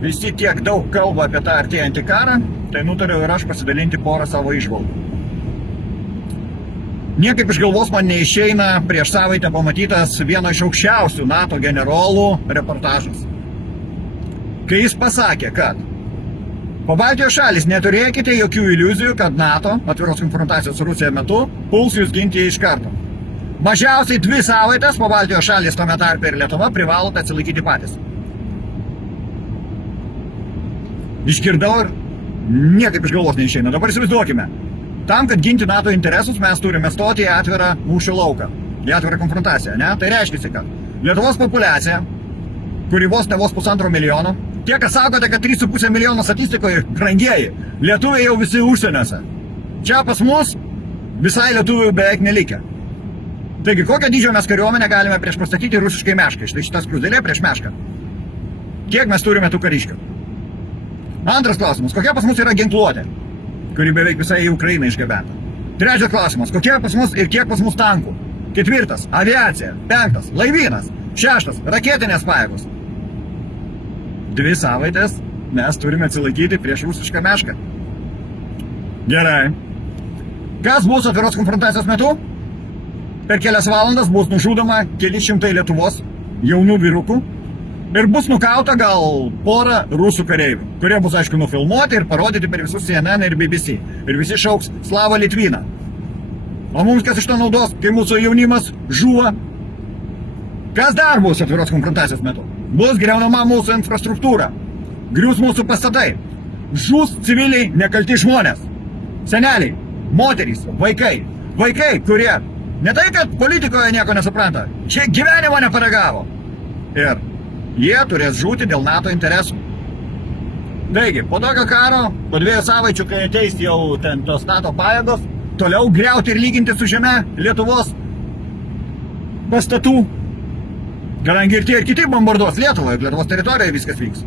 visi tiek daug kalba apie tą artėjantį karą, tai nutariau ir aš pasidalinti porą savo įžvalgų. Niekaip iš galvos man neišeina prieš savaitę pamatytas vieno iš aukščiausių NATO generolų reportažas. Kai jis pasakė, kad Pabaltijos šalys neturėkite jokių iliuzijų, kad NATO atviros konfrontacijos su Rusija metu puls jūs ginti iš karto. Mažiausiai 2 savaitės Pabaltijos šalys, tame tarpe ir Lietuva, privalote atsilaikyti patys. Išgirdau ir niekaip iš galvos neišeina. Dabar įsivaizduokime. Tam, kad ginti NATO interesus, mes turime stoti į atvirą mūšio lauką, į atvirą konfrontaciją, ne? Tai reiškia, kad Lietuvos populiacija, kuri vos 1,5 milijono, tie, kas sakote, kad 3,5 milijono statistikoje, brangieji, lietuviai jau visi užsieniuose. Čia pas mus visai lietuvių beveik nelikę. Taigi, kokią dydžio mes kariuomenę galime prieš pastatyti rusiškai meškai? Štai šitas skruzdėlė prieš mešką. Kiek mes turime tų kariškių? Antras klausimas, kokia pas mus yra ginkluotė, kuri beveik visai į Ukrainą išgabenta? Trečias klausimas, kokie pas mus ir kiek pas mus tankų? Ketvirtas, aviacija. Penktas, laivynas. Šeštas, raketinės pajėgos. 2 savaitės mes turime atsilaikyti prieš rusišką mešką. Gerai. Kas bus atviros konfrontacijos metu? Per kelias valandas bus nužudoma keli šimtai Lietuvos jaunų vyrukų ir bus nukauta gal porą rusų kareivių, kurie bus, aišku, nufilmuoti ir parodyti per visus CNN ir BBC. Ir visi šauks Slava Litvina. O mums kas iš to naudos, kai mūsų jaunimas žuva? Kas dar bus atviros konfrontacijos metu? Bus griaunama mūsų infrastruktūra, grius mūsų pastatai, žus civiliai nekalti žmonės, seneliai, moterys, vaikai, kurie ne tai, kad politikoje nieko nesupranta, čia gyvenimo neparagavo. Ir jie turės žūti dėl NATO interesų. Taigi, po tokio karo, po 2 savaičių, kai ateis jau ten tos NATO pajėgos, toliau griauti ir lyginti su žeme Lietuvos pastatų, kadangi ir tie ir kiti bombarduos Lietuvą, ir Lietuvos teritorijoje viskas vyks.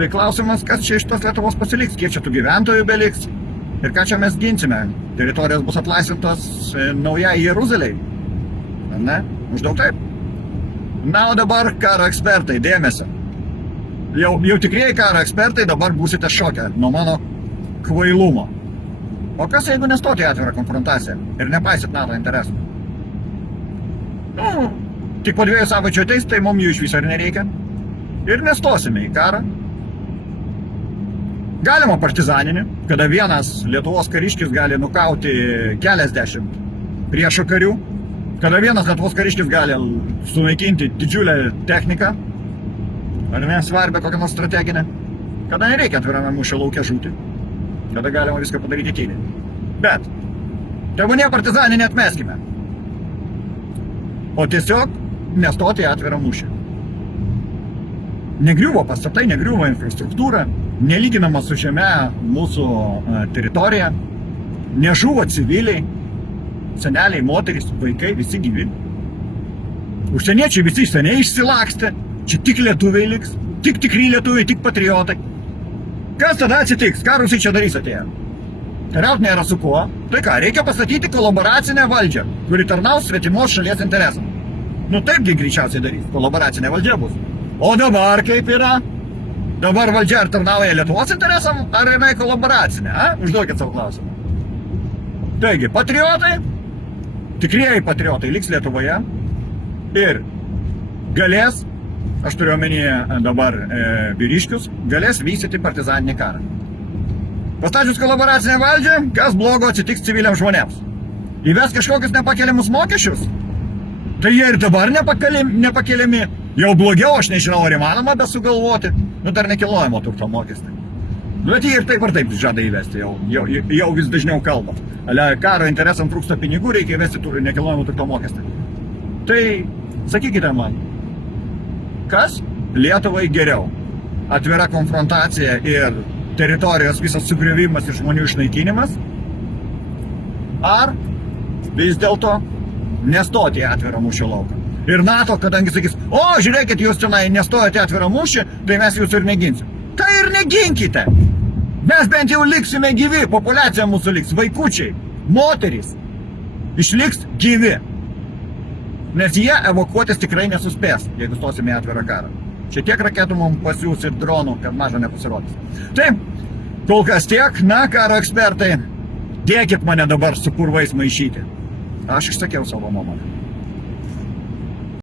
Tai klausimas, kas čia iš tos Lietuvos pasiliks, kiek čia tų gyventojų beliks ir ką čia mes ginsime. Teritorijos bus atlaisvintos naujai Jeruzalei. Ar ne? Maždaug taip. Na, o dabar karo ekspertai, dėmesio. Jau tikrieji karo ekspertai, dabar būsite šokę nuo mano kvailumo. O kas jeigu nestoti atvirą konfrontaciją ir nepaisit NATO interesų? Tik po 2 savaičių ateis, tai mums jų iš viso ir nereikia. Ir nestosime į karą. Galima partizaninį, kada vienas Lietuvos kariškis gali nukauti keliasdešimt priešo karių, kada vienas Lietuvos kariškis gali sunaikinti didžiulę techniką, ar ne, svarbę kokią nors strateginę, kada nereikia atvirame mūšio lauke žūti, kada galima viską padaryti tyliai. Bet, tebūnie partizaninį atmeskime, o tiesiog nestoti į atvirą mūšį. Negriuvo pastatai, negriuvo infrastruktūra, nelyginama su žeme mūsų teritorija, nežuvo civiliai, seneliai, moterys, vaikai, visi gyvi. Užsieniečiai visi seniai išsilakstė, čia tik lietuviai liks, tik tikri lietuviai, tik patriotai. Kas tada atsitiks? Ką rusai čia darys atėję? Kariaut nėra su kuo. Tai ką, reikia pastatyti kolaboracinę valdžią, kuri tarnaus svetimos šalies interesam. Nu taipgi greičiausiai darys, kolaboracinė valdžia bus. O dabar kaip yra? Dabar valdžia ar tarnauja Lietuvos interesam, ar jinai kolaboracinė? Užduokit savo klausimą. Taigi, patriotai, tikrieji patriotai liks Lietuvoje ir galės, aš turiu omenyje dabar vyriškius, galės vystyti partizaninį karą. Pastačius kolaboracinę valdžią, kas blogo atsitiks civiliams žmonėms? Įves kažkokius nepakeliamus mokesčius? Tai jie ir dabar nepakeliami. Jau blogiau, aš nežinau, ar įmanoma besugalvoti. Nu, dar nekilnojamo turto mokestį. Bet jie ir taip žada įvesti, jau vis dažniau kalba. Karo interesam trūksta pinigų, reikia įvesti nekilnojamo turto mokestį. Tai sakykite man, kas Lietuvai geriau? Atvira konfrontacija ir teritorijos visas sugriovimas ir žmonių išnaikinimas? Ar vis dėlto nestoti į atvirą mūšio lauką? Ir NATO, kadangi sakys, o, žiūrėkit, jūs tenai nestojate į atvirą mūšį, tai mes jūs ir neginsim. Tai ir neginkite! Mes bent jau liksime gyvi, populiacija mūsų liks, vaikučiai, moterys išliks gyvi. Nes jie evakuotis tikrai nesuspės, jeigu stosime į atvirą karą. Čia tiek raketų mums pasiūs ir dronų, kad maža nepasirodys. Taip, kol kas tiek, na, karo ekspertai, dėkit mane dabar su purvais maišyti. Aš išsakiau savo nuomonę.